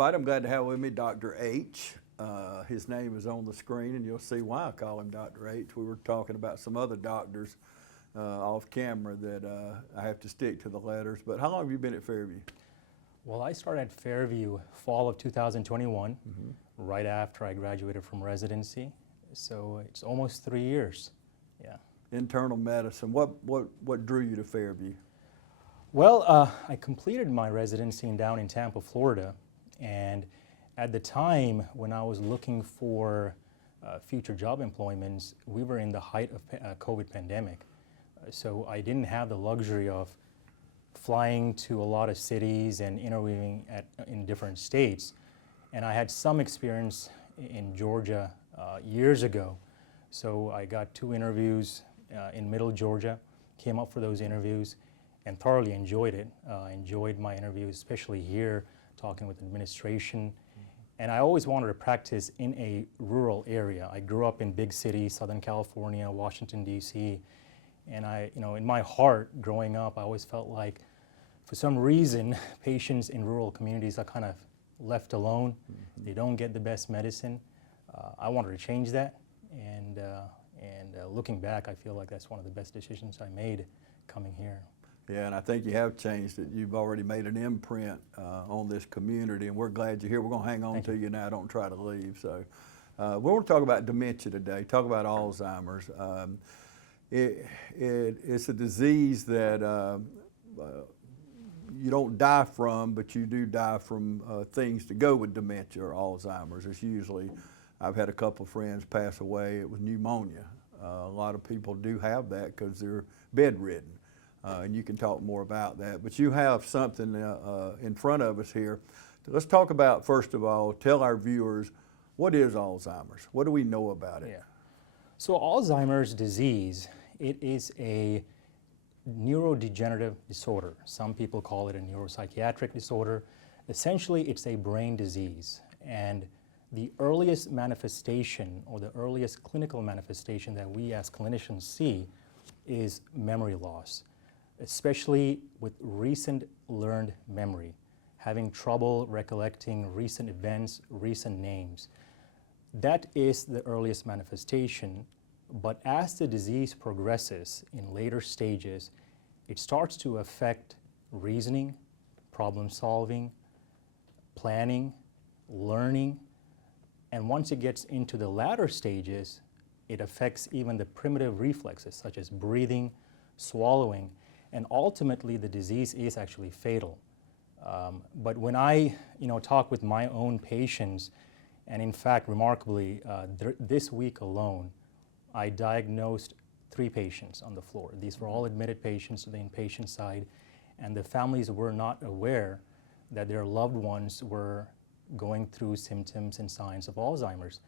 everybody. I'm glad to have with me Dr. H. His name is on the screen, and you'll see why I call him Dr. H. We were talking about some other doctors off camera that I have to stick to the letters. But how long have you been at Fairview? Well, I started at Fairview fall of 2021, right after I graduated from residency. So it's almost 3 years. Yeah. Internal medicine. What drew you to Fairview? Well, I completed my residency down in Tampa, Florida, and at the time when I was looking for future job employments, we were in the height of COVID pandemic. So I didn't have the luxury of flying to a lot of cities and interviewing in different states. And I had some experience in Georgia years ago. So I got 2 interviews in Middle Georgia, came up for those interviews, and thoroughly enjoyed it. Enjoyed my interviews, especially here, talking with administration. And I always wanted to practice in a rural area. I grew up in big cities, Southern California, Washington, D.C. And in my heart, growing up, I always felt like, for some reason, patients in rural communities are kind of left alone. They don't get the best medicine. I wanted to change that. And looking back, I feel like that's one of the best decisions I made coming here. Yeah, and I think you have changed it. You've already made an imprint on this community, and we're glad you're here. We're going to hang on to you now. Don't try to leave. So we want to talk about dementia today, talk about Alzheimer's. It's a disease that you don't die from, but you do die from things to go with dementia or Alzheimer's. It's usually, I've had a couple of friends pass away, it was pneumonia. A lot of people do have that because they're bedridden. And you can talk more about that. But you have something in front of us here. Let's talk about, first of all, tell our viewers, what is Alzheimer's? What do we know about it? Yeah. So Alzheimer's disease, it is a neurodegenerative disorder. Some people call it a neuropsychiatric disorder. Essentially, it's a brain disease. And the earliest manifestation, or the earliest clinical manifestation that we as clinicians see, is memory loss, especially with recent learned memory, having trouble recollecting recent events, recent names. That is the earliest manifestation, but as the disease progresses in later stages, it starts to affect reasoning, problem solving, planning, learning, and once it gets into the latter stages, it affects even the primitive reflexes such as breathing, swallowing, and ultimately the disease is actually fatal. But when I talk with my own patients, and in fact, remarkably, this week alone, I diagnosed 3 patients on the floor. These were all admitted patients to the inpatient side, and the families were not aware that their loved ones were going through symptoms and signs of Alzheimer's.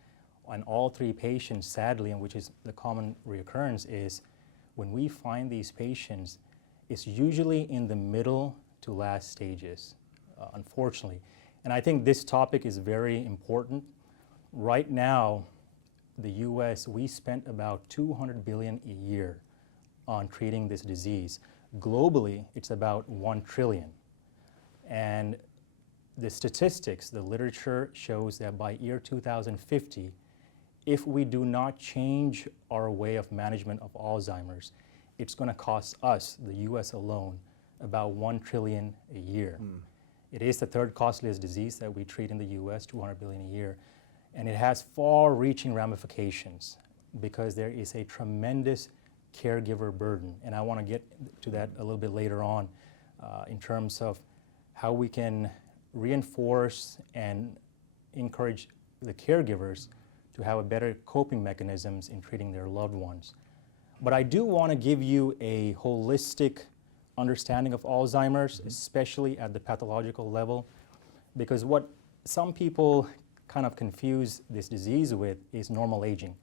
And all 3 patients, sadly, and which is the common reoccurrence, is when we find these patients, it's usually in the middle to last stages, unfortunately. And I think this topic is very important. Right now, the US, we spent about $200 billion a year on treating this disease. Globally, it's about $1 trillion. And the statistics, the literature shows that by year 2050, if we do not change our way of management of Alzheimer's, it's going to cost us, the US alone, about $1 trillion a year. It is the 3rd costliest disease that we treat in the US, $200 billion a year. And it has far-reaching ramifications because there is a tremendous caregiver burden. And I want to get to that a little bit later on in terms of how we can reinforce and encourage the caregivers to have a better coping mechanisms in treating their loved ones. But I do want to give you a holistic understanding of Alzheimer's, especially at the pathological level, because what some people kind of confuse this disease with is normal aging.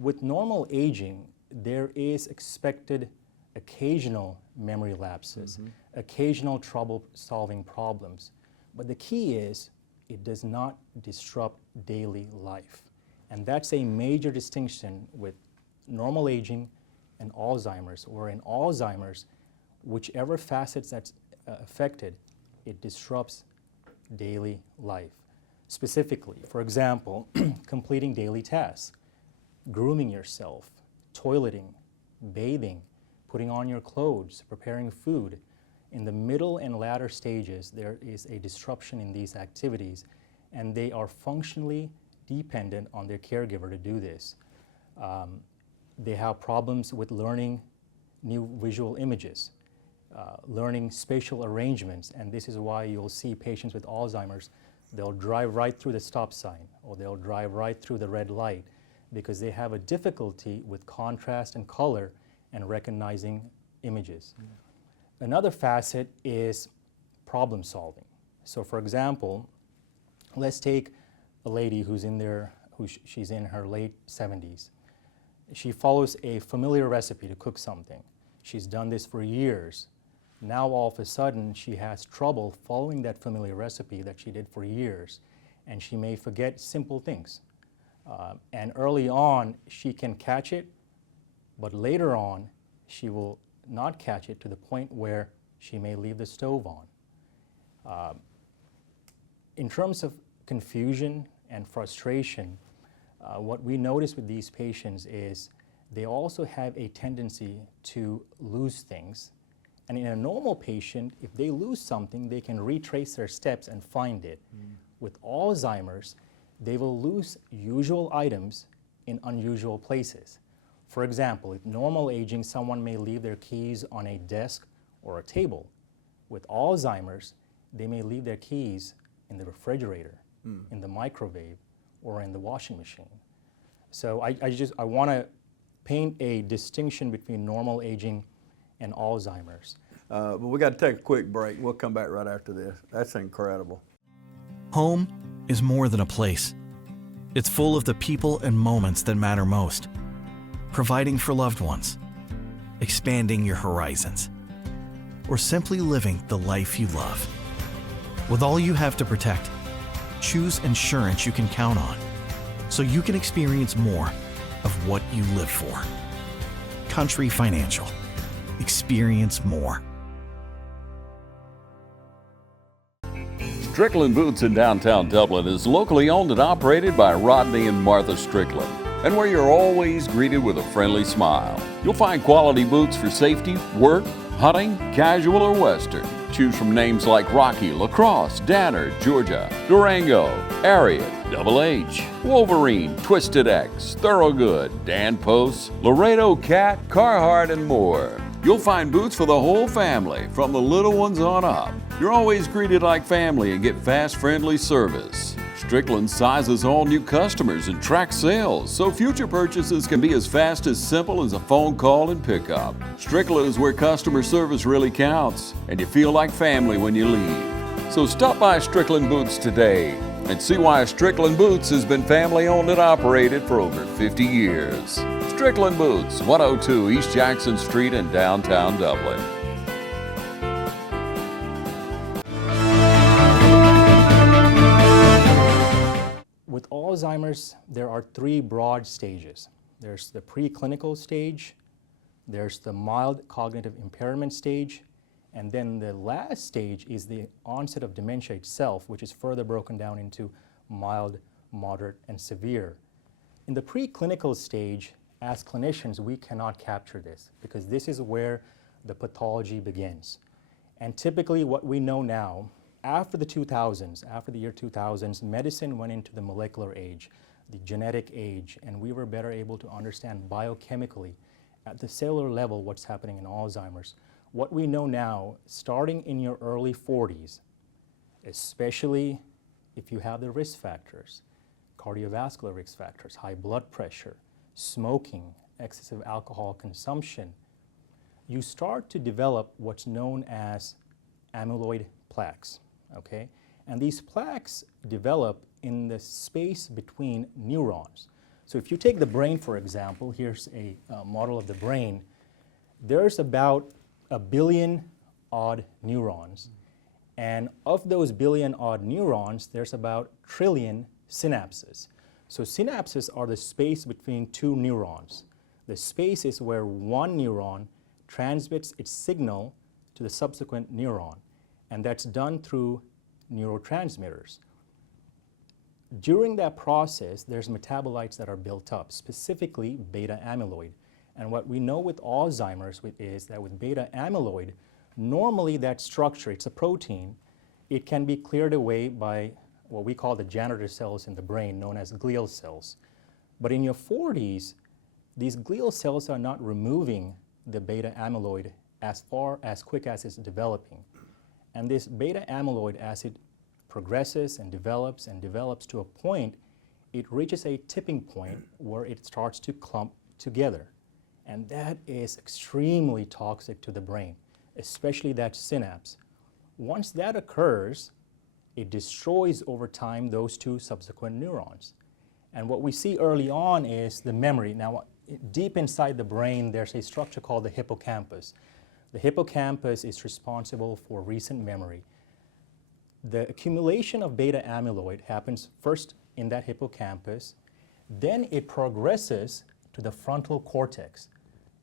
With normal aging, there is expected occasional memory lapses, occasional trouble solving problems. But the key is it does not disrupt daily life. And that's a major distinction with normal aging and Alzheimer's, or in Alzheimer's, whichever facets that's affected, it disrupts daily life. Specifically, for example, completing daily tasks, grooming yourself, toileting, bathing, putting on your clothes, preparing food. In the middle and latter stages, there is a disruption in these activities, and they are functionally dependent on their caregiver to do this. They have problems with learning new visual images, learning spatial arrangements, and this is why you'll see patients with Alzheimer's, they'll drive right through the stop sign, or they'll drive right through the red light, because they have a difficulty with contrast and color and recognizing images. Another facet is problem solving. So for example, let's take a lady who's she's in her late 70s. She follows a familiar recipe to cook something. She's done this for years. Now all of a sudden she has trouble following that familiar recipe that she did for years, and she may forget simple things. And early on she can catch it, but later on she will not catch it to the point where she may leave the stove on. In terms of confusion and frustration, what we notice with these patients is they also have a tendency to lose things. And in a normal patient, if they lose something, they can retrace their steps and find it. With Alzheimer's, they will lose usual items in unusual places. For example, with normal aging, someone may leave their keys on a desk or a table. With Alzheimer's, they may leave their keys in the refrigerator, in the microwave, or in the washing machine. So I want to paint a distinction between normal aging and Alzheimer's. But we got to take a quick break. We'll come back right after this. That's incredible. Home is more than a place. It's full of the people and moments that matter most. Providing for loved ones, expanding your horizons, or simply living the life you love. With all you have to protect, choose insurance you can count on, so you can experience more of what you live for. Country Financial. Experience more. Strickland Boots in downtown Dublin is locally owned and operated by Rodney and Martha Strickland, and where you're always greeted with a friendly smile. You'll find quality boots for safety, work, hunting, casual, or western. Choose from names like Rocky, Lacrosse, Danner, Georgia, Durango, Ariat, Double H, Wolverine, Twisted X, Thorogood, Dan Post, Laredo Cat, Carhartt, and more. You'll find boots for the whole family, from the little ones on up. You're always greeted like family and get fast, friendly service. Strickland sizes all new customers and tracks sales, so future purchases can be as fast as simple as a phone call and pickup. Strickland is where customer service really counts, and you feel like family when you leave. So stop by Strickland Boots today and see why Strickland Boots has been family owned and operated for over 50 years. Strickland Boots, 102 East Jackson Street in downtown Dublin. With Alzheimer's, there are three broad stages. There's the preclinical stage, there's the mild cognitive impairment stage, and then the last stage is the onset of dementia itself, which is further broken down into mild, moderate, and severe. In the preclinical stage, as clinicians, we cannot capture this because this is where the pathology begins. And typically what we know now, after the 2000s, after the year 2000s, medicine went into the molecular age, the genetic age, and we were better able to understand biochemically at the cellular level what's happening in Alzheimer's. What we know now, starting in your early 40s, especially if you have the risk factors, cardiovascular risk factors, high blood pressure, smoking, excessive alcohol consumption, you start to develop what's known as amyloid plaques, okay? And these plaques develop in the space between neurons. So if you take the brain, for example, here's a model of the brain, there's about 1 billion odd neurons. And of those billion odd neurons, there's about 1 trillion synapses. So synapses are the space between two neurons. The space is where one neuron transmits its signal to the subsequent neuron. And that's done through neurotransmitters. During that process, there's metabolites that are built up, specifically beta amyloid. And what we know with Alzheimer's is that with beta amyloid, normally that structure, it's a protein, it can be cleared away by what we call the janitor cells in the brain, known as glial cells. But in your 40s, these glial cells are not removing the beta amyloid as quick as it's developing. And this beta amyloid, as it progresses and develops to a point, it reaches a tipping point where it starts to clump together. And that is extremely toxic to the brain, especially that synapse. Once that occurs, it destroys over time those two subsequent neurons. And what we see early on is the memory. Now, deep inside the brain, there's a structure called the hippocampus. The hippocampus is responsible for recent memory. The accumulation of beta amyloid happens first in that hippocampus, then it progresses to the frontal cortex.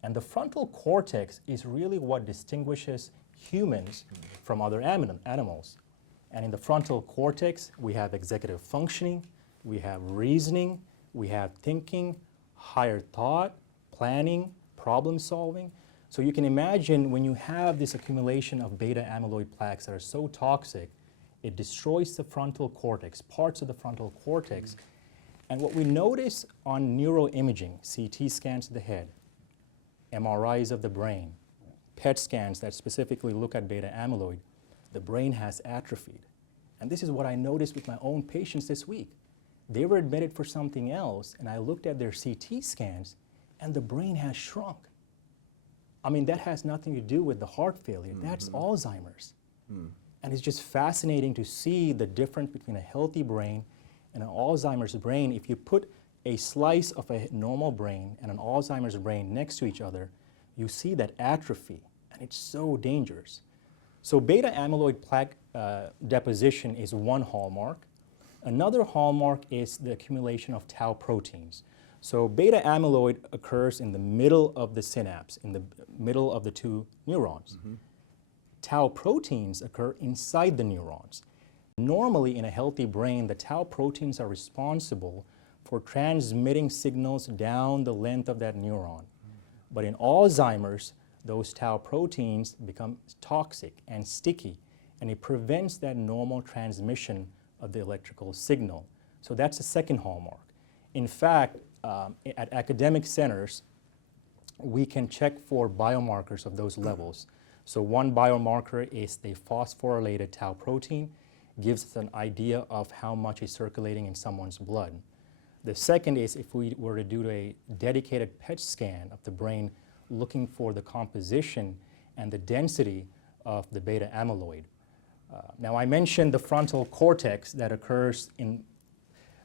And the frontal cortex is really what distinguishes humans from other animals. And in the frontal cortex, we have executive functioning, we have reasoning, we have thinking, higher thought, planning, problem solving. So you can imagine when you have this accumulation of beta amyloid plaques that are so toxic, it destroys the frontal cortex, parts of the frontal cortex. And what we notice on neuroimaging, CT scans of the head, MRIs of the brain, PET scans that specifically look at beta amyloid, the brain has atrophied. And this is what I noticed with my own patients this week. They were admitted for something else, and I looked at their CT scans, and the brain has shrunk. I mean, that has nothing to do with the heart failure. That's Alzheimer's. And it's just fascinating to see the difference between a healthy brain and an Alzheimer's brain. If you put a slice of a normal brain and an Alzheimer's brain next to each other, you see that atrophy, and it's so dangerous. So beta amyloid plaque deposition is one hallmark. Another hallmark is the accumulation of tau proteins. So beta amyloid occurs in the middle of the synapse, in the middle of the two neurons. Tau proteins occur inside the neurons. Normally in a healthy brain, the tau proteins are responsible for transmitting signals down the length of that neuron. But in Alzheimer's, those tau proteins become toxic and sticky, and it prevents that normal transmission of the electrical signal. So that's the second hallmark. In fact, at academic centers, we can check for biomarkers of those levels. So one biomarker is the phosphorylated tau protein, gives us an idea of how much is circulating in someone's blood. The second is if we were to do a dedicated PET scan of the brain looking for the composition and the density of the beta amyloid. Now I mentioned the frontal cortex that occurs in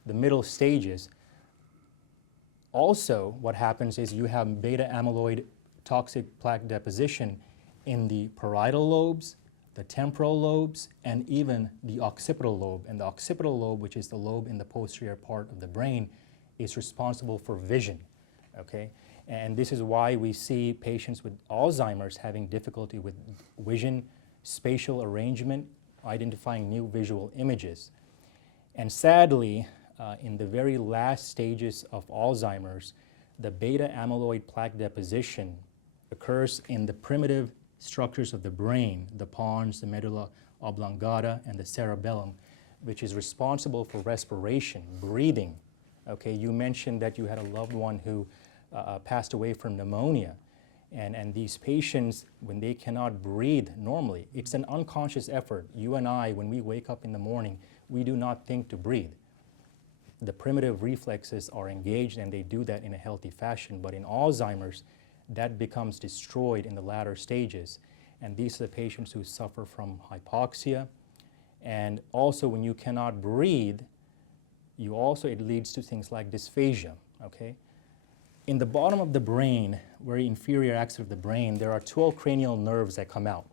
the middle stages. Also, what happens is you have beta amyloid toxic plaque deposition in the parietal lobes, the temporal lobes, and even the occipital lobe. And the occipital lobe, which is the lobe in the posterior part of the brain, is responsible for vision, okay? And this is why we see patients with Alzheimer's having difficulty with vision, spatial arrangement, identifying new visual images. And sadly, in the very last stages of Alzheimer's, the beta amyloid plaque deposition occurs in the primitive structures of the brain, the pons, the medulla oblongata, and the cerebellum, which is responsible for respiration, breathing. Okay, you mentioned that you had a loved one who passed away from pneumonia. And these patients, when they cannot breathe normally, it's an unconscious effort. You and I, when we wake up in the morning, we do not think to breathe. The primitive reflexes are engaged and they do that in a healthy fashion, but in Alzheimer's, that becomes destroyed in the latter stages. And these are the patients who suffer from hypoxia. And also when you cannot breathe, it leads to things like dysphagia, okay? In the bottom of the brain, very inferior axis of the brain, there are 12 cranial nerves that come out.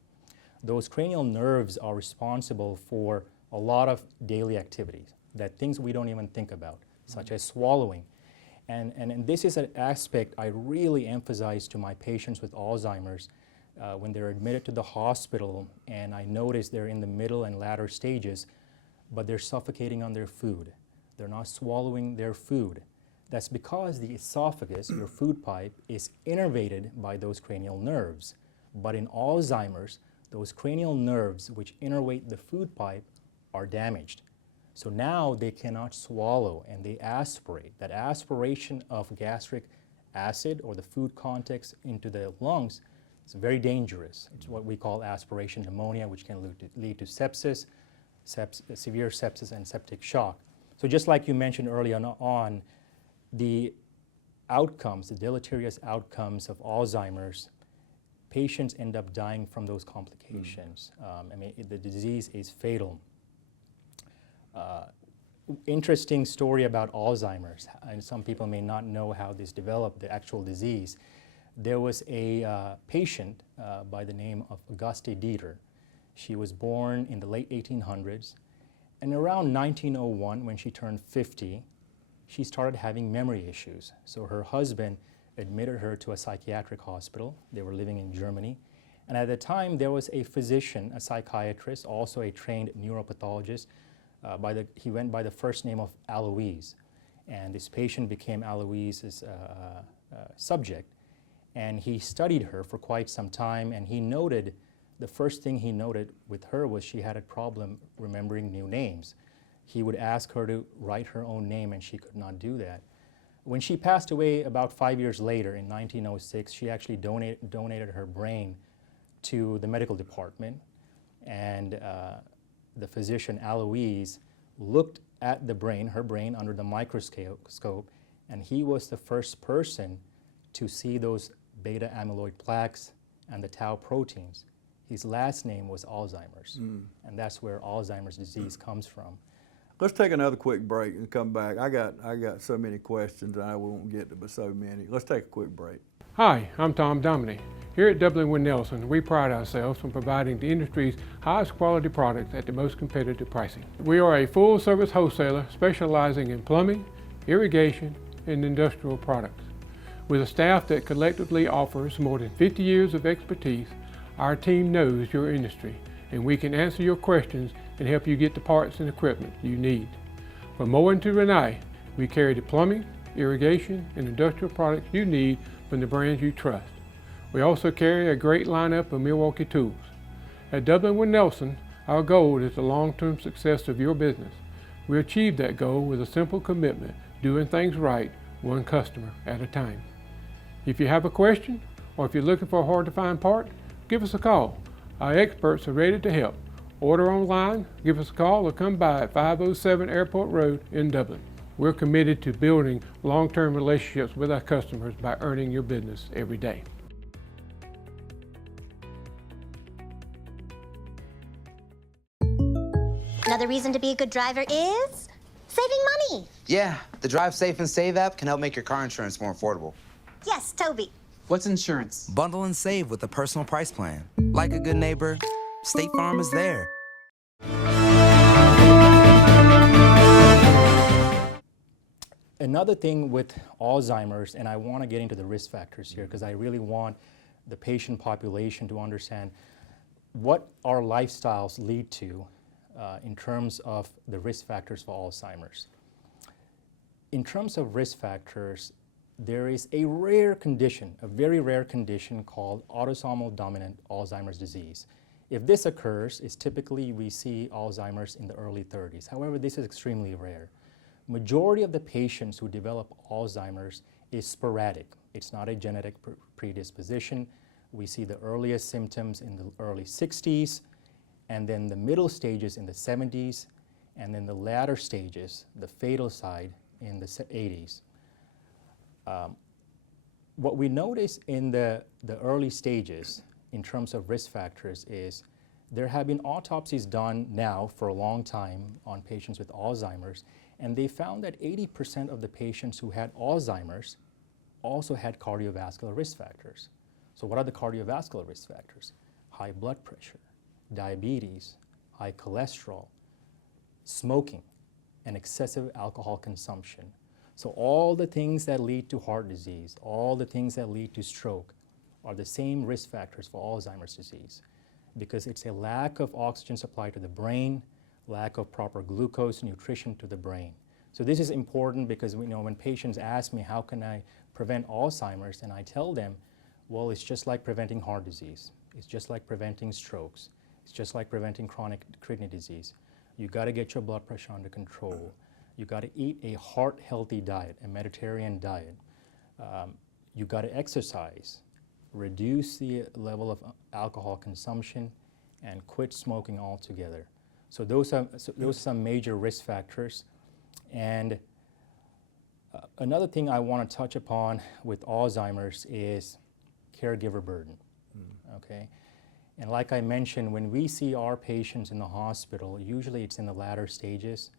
Those cranial nerves are responsible for a lot of daily activities, that things we don't even think about, such as swallowing. And this is an aspect I really emphasize to my patients with Alzheimer's, when they're admitted to the hospital, and I notice they're in the middle and latter stages, but they're suffocating on their food. They're not swallowing their food. That's because the esophagus, your food pipe, is innervated by those cranial nerves. But in Alzheimer's, those cranial nerves which innervate the food pipe are damaged. So now they cannot swallow and they aspirate. That aspiration of gastric acid or the food contents into the lungs is very dangerous. It's what we call aspiration pneumonia, which can lead to sepsis, severe sepsis and septic shock. So just like you mentioned early on, the outcomes, the deleterious outcomes of Alzheimer's, patients end up dying from those complications. I mean, the disease is fatal. Interesting story about Alzheimer's, and some people may not know how this developed, the actual disease. There was a patient by the name of Auguste Dieter. She was born in the late 1800s, and around 1901, when she turned 50, she started having memory issues. So her husband admitted her to a psychiatric hospital. They were living in Germany. And at the time, there was a physician, a psychiatrist, also a trained neuropathologist. He went by the first name of Alois. And this patient became Alois's subject. And he studied her for quite some time, and he noted, the first thing he noted with her was she had a problem remembering new names. He would ask her to write her own name, and she could not do that. When she passed away about 5 years later, in 1906, she actually donated her brain to the medical department, and the physician Alois looked at the brain, her brain, under the microscope, and he was the first person to see those beta amyloid plaques and the tau proteins. His last name was Alzheimer's, and that's where Alzheimer's disease comes from. Let's take another quick break and come back. I got so many questions I won't get to, but so many. Let's take a quick break. Hi, I'm Tom Dominy. Here at Dublin & Nelson, we pride ourselves on providing the industry's highest quality products at the most competitive pricing. We are a full-service wholesaler specializing in plumbing, irrigation, and industrial products. With a staff that collectively offers more than 50 years of expertise, our team knows your industry, and we can answer your questions and help you get the parts and equipment you need. From mowing to Renee, we carry the plumbing, irrigation, and industrial products you need from the brands you trust. We also carry a great lineup of Milwaukee tools. At Dublin & Nelson, our goal is the long-term success of your business. We achieve that goal with a simple commitment, doing things right, one customer at a time. If you have a question, or if you're looking for a hard-to-find part, give us a call. Our experts are ready to help. Order online, give us a call, or come by at 507 Airport Road in Dublin. We're committed to building long-term relationships with our customers by earning your business every day. Another reason to be a good driver is saving money. Yeah, the Drive Safe and Save app can help make your car insurance more affordable. Yes, Toby. What's insurance? Bundle and save with a personal price plan. Like a good neighbor, State Farm is there. Another thing with Alzheimer's, and I want to get into the risk factors here because I really want the patient population to understand what our lifestyles lead to in terms of the risk factors for Alzheimer's. In terms of risk factors, there is a rare condition, a very rare condition called autosomal dominant Alzheimer's disease. If this occurs, it's typically we see Alzheimer's in the early 30s. However, this is extremely rare. Majority of the patients who develop Alzheimer's is sporadic. It's not a genetic predisposition. We see the earliest symptoms in the early 60s, and then the middle stages in the 70s, and then the latter stages, the fatal side, in the 80s. What we notice in the early stages in terms of risk factors is there have been autopsies done now for a long time on patients with Alzheimer's, and they found that 80% of the patients who had Alzheimer's also had cardiovascular risk factors. So what are the cardiovascular risk factors? High blood pressure, diabetes, high cholesterol, smoking, and excessive alcohol consumption. So all the things that lead to heart disease, all the things that lead to stroke, are the same risk factors for Alzheimer's disease, because it's a lack of oxygen supply to the brain, lack of proper glucose nutrition to the brain. So this is important because we know when patients ask me, how can I prevent Alzheimer's? And I tell them, well, it's just like preventing heart disease. It's just like preventing strokes. It's just like preventing chronic kidney disease. You got to get your blood pressure under control. You got to eat a heart-healthy diet, a Mediterranean diet. You got to exercise, reduce the level of alcohol consumption, and quit smoking altogether. So those are some major risk factors. And another thing I want to touch upon with Alzheimer's is caregiver burden. Okay? And like I mentioned, when we see our patients in the hospital, usually it's in the latter stages.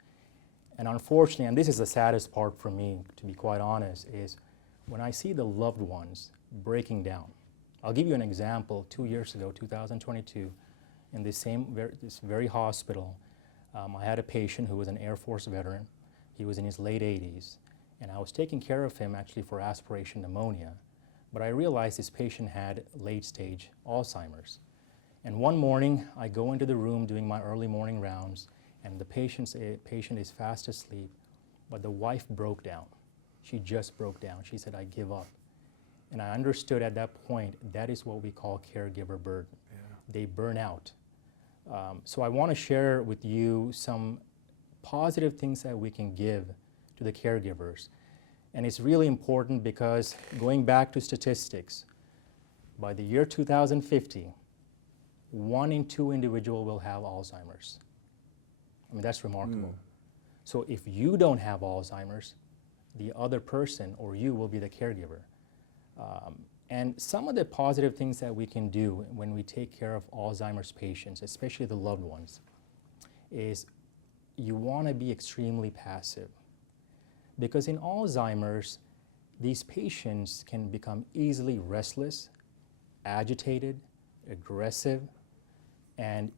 And unfortunately, and this is the saddest part for me, to be quite honest, is when I see the loved ones breaking down. I'll give you an example. 2 years ago, 2022, in this very hospital, I had a patient who was an Air Force veteran. He was in his late 80s, and I was taking care of him actually for aspiration pneumonia. But I realized this patient had late-stage Alzheimer's. And one morning, I go into the room doing my early morning rounds, and the patient is fast asleep, but the wife broke down. She just broke down. She said, I give up. And I understood at that point, that is what we call caregiver burden. Yeah. They burn out. So I want to share with you some positive things that we can give to the caregivers. And it's really important because going back to statistics, by the year 2050, 1 in 2 individuals will have Alzheimer's. I mean, that's remarkable. So if you don't have Alzheimer's, the other person or you will be the caregiver. And some of the positive things that we can do when we take care of Alzheimer's patients, especially the loved ones, is you want to be extremely passive. Because in Alzheimer's, these patients can become easily restless, agitated, aggressive, and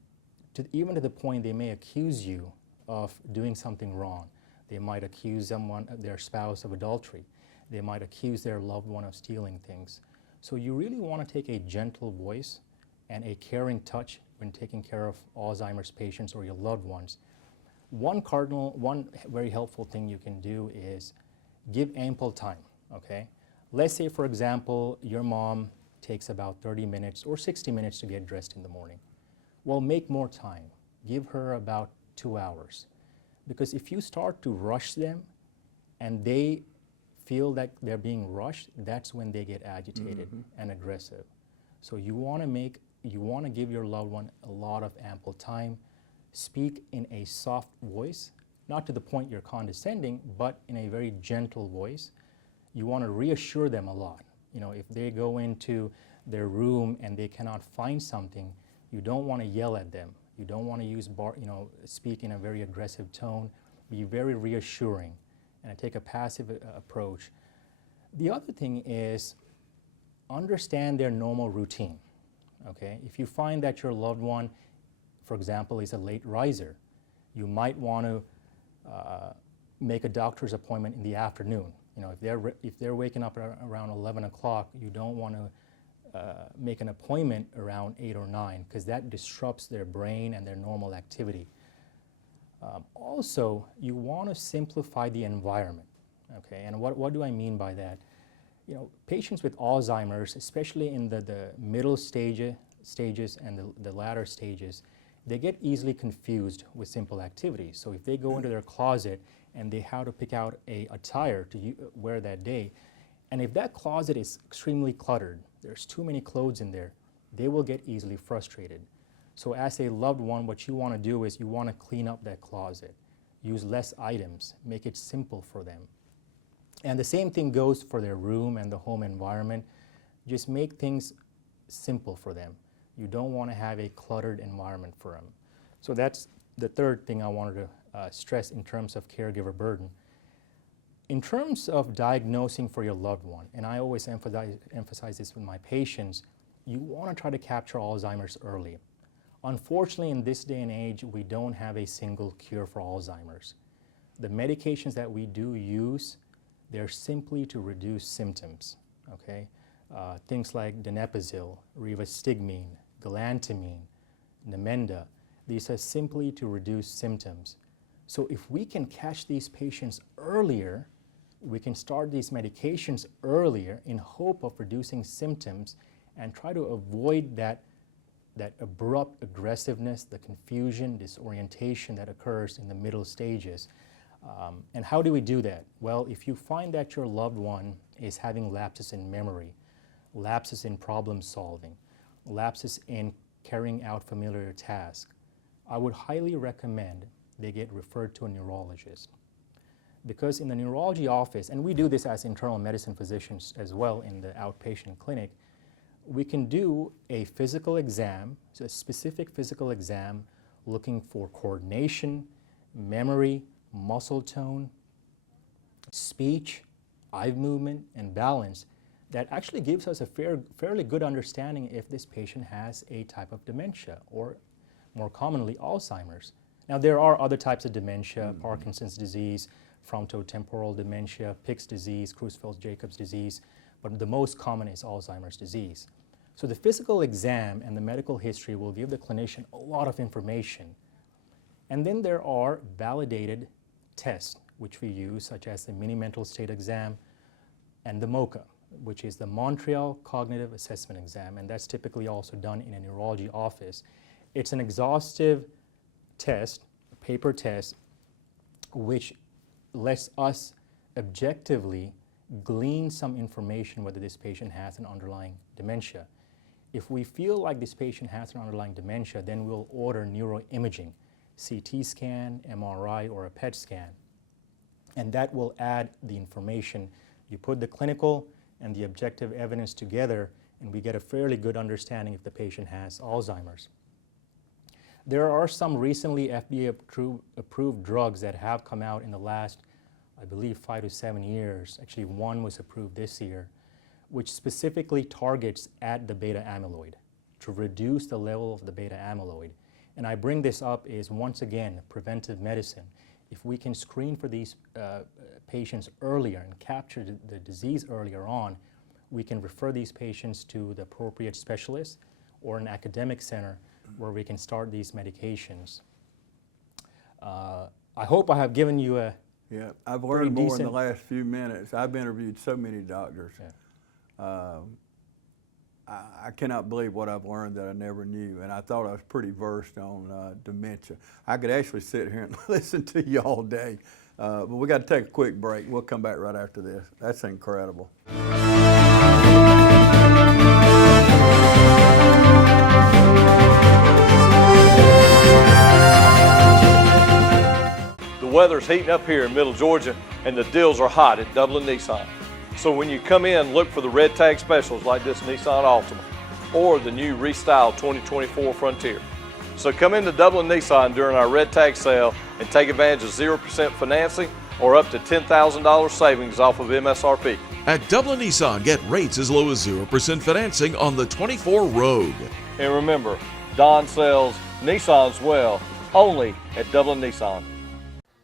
even to the point they may accuse you of doing something wrong. They might accuse their spouse of adultery. They might accuse their loved one of stealing things. So you really want to take a gentle voice and a caring touch when taking care of Alzheimer's patients or your loved ones. One very helpful thing you can do is give ample time, okay? Let's say, for example, your mom takes about 30 minutes or 60 minutes to get dressed in the morning. Well, make more time. Give her about 2 hours. Because if you start to rush them and they feel that they're being rushed, that's when they get agitated and aggressive. So you want to give your loved one a lot of ample time. Speak in a soft voice, not to the point you're condescending, but in a very gentle voice. You want to reassure them a lot. You know, if they go into their room and they cannot find something, you don't want to yell at them. You don't want to speak in a very aggressive tone. Be very reassuring and take a passive approach. The other thing is understand their normal routine, okay? If you find that your loved one, for example, is a late riser, you might want to make a doctor's appointment in the afternoon. You know, if they're waking up around 11 o'clock, you don't want to make an appointment around 8 or 9 because that disrupts their brain and their normal activity. Also, you want to simplify the environment, okay? And what do I mean by that? You know, patients with Alzheimer's, especially in the middle stages and the latter stages, they get easily confused with simple activities. So if they go into their closet and they have to pick out a attire to wear that day, and if that closet is extremely cluttered, there's too many clothes in there, they will get easily frustrated. So as a loved one, what you want to do is you want to clean up that closet, use less items, make it simple for them. And the same thing goes for their room and the home environment. Just make things simple for them. You don't want to have a cluttered environment for them. So that's the third thing I wanted to stress in terms of caregiver burden. In terms of diagnosing for your loved one, and I always emphasize this with my patients, you want to try to capture Alzheimer's early. Unfortunately, in this day and age, we don't have a single cure for Alzheimer's. The medications that we do use, they're simply to reduce symptoms, okay? Things like donepezil, rivastigmine, galantamine, Namenda. These are simply to reduce symptoms. So if we can catch these patients earlier, we can start these medications earlier in hope of reducing symptoms and try to avoid that abrupt aggressiveness, the confusion, disorientation that occurs in the middle stages. And how do we do that? Well, if you find that your loved one is having lapses in memory, lapses in problem solving, lapses in carrying out familiar tasks, I would highly recommend they get referred to a neurologist. Because in the neurology office, and we do this as internal medicine physicians as well in the outpatient clinic, we can do a physical exam, so a specific physical exam looking for coordination, memory, muscle tone, speech, eye movement, and balance that actually gives us a fairly good understanding if this patient has a type of dementia or more commonly Alzheimer's. Now there are other types of dementia, Parkinson's disease, frontotemporal dementia, Pick's disease, Creutzfeldt-Jacobs disease, but the most common is Alzheimer's disease. So the physical exam and the medical history will give the clinician a lot of information. And then there are validated tests which we use, such as the mini mental state exam and the MoCA, which is the Montreal Cognitive Assessment Exam, and that's typically also done in a neurology office. It's an exhaustive test, a paper test, which lets us objectively glean some information whether this patient has an underlying dementia. If we feel like this patient has an underlying dementia, then we'll order neuroimaging, CT scan, MRI, or a PET scan. And that will add the information. You put the clinical and the objective evidence together, and we get a fairly good understanding if the patient has Alzheimer's. There are some recently FDA-approved drugs that have come out in the last, I believe, 5 to 7 years. Actually, one was approved this year, which specifically targets at the beta amyloid to reduce the level of the beta amyloid. And I bring this up is, once again, preventive medicine. If we can screen for these patients earlier and capture the disease earlier on, we can refer these patients to the appropriate specialist or an academic center where we can start these medications. I hope I have given you a Yeah, I've learned more in the last few minutes. I've interviewed so many doctors. Yeah. I cannot believe what I've learned that I never knew, and I thought I was pretty versed on dementia. I could actually sit here and listen to you all day, but we got to take a quick break. We'll come back right after this. That's incredible. The weather's heating up here in Middle Georgia, and the deals are hot at Dublin Nissan. So when you come in, look for the red tag specials like this Nissan Altima or the new restyled 2024 Frontier. So come into Dublin Nissan during our red tag sale and take advantage of 0% financing or up to $10,000 savings off of MSRP. At Dublin Nissan, get rates as low as 0% financing on the 24 Rogue. And remember, Don sells Nissans well, only at Dublin Nissan.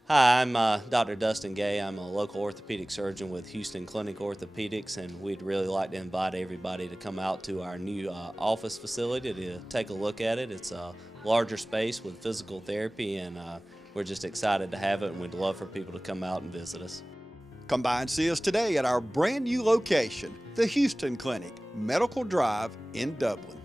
Hi, I'm Dr. Dustin Gay. I'm a local orthopedic surgeon with Houston Clinic Orthopedics, and we'd really like to invite everybody to come out to our new office facility to take a look at it. It's a larger space with physical therapy, and we're just excited to have it, and we'd love for people to come out and visit us. Come by and see us today at our brand new location, the Houston Clinic, Medical Drive in Dublin.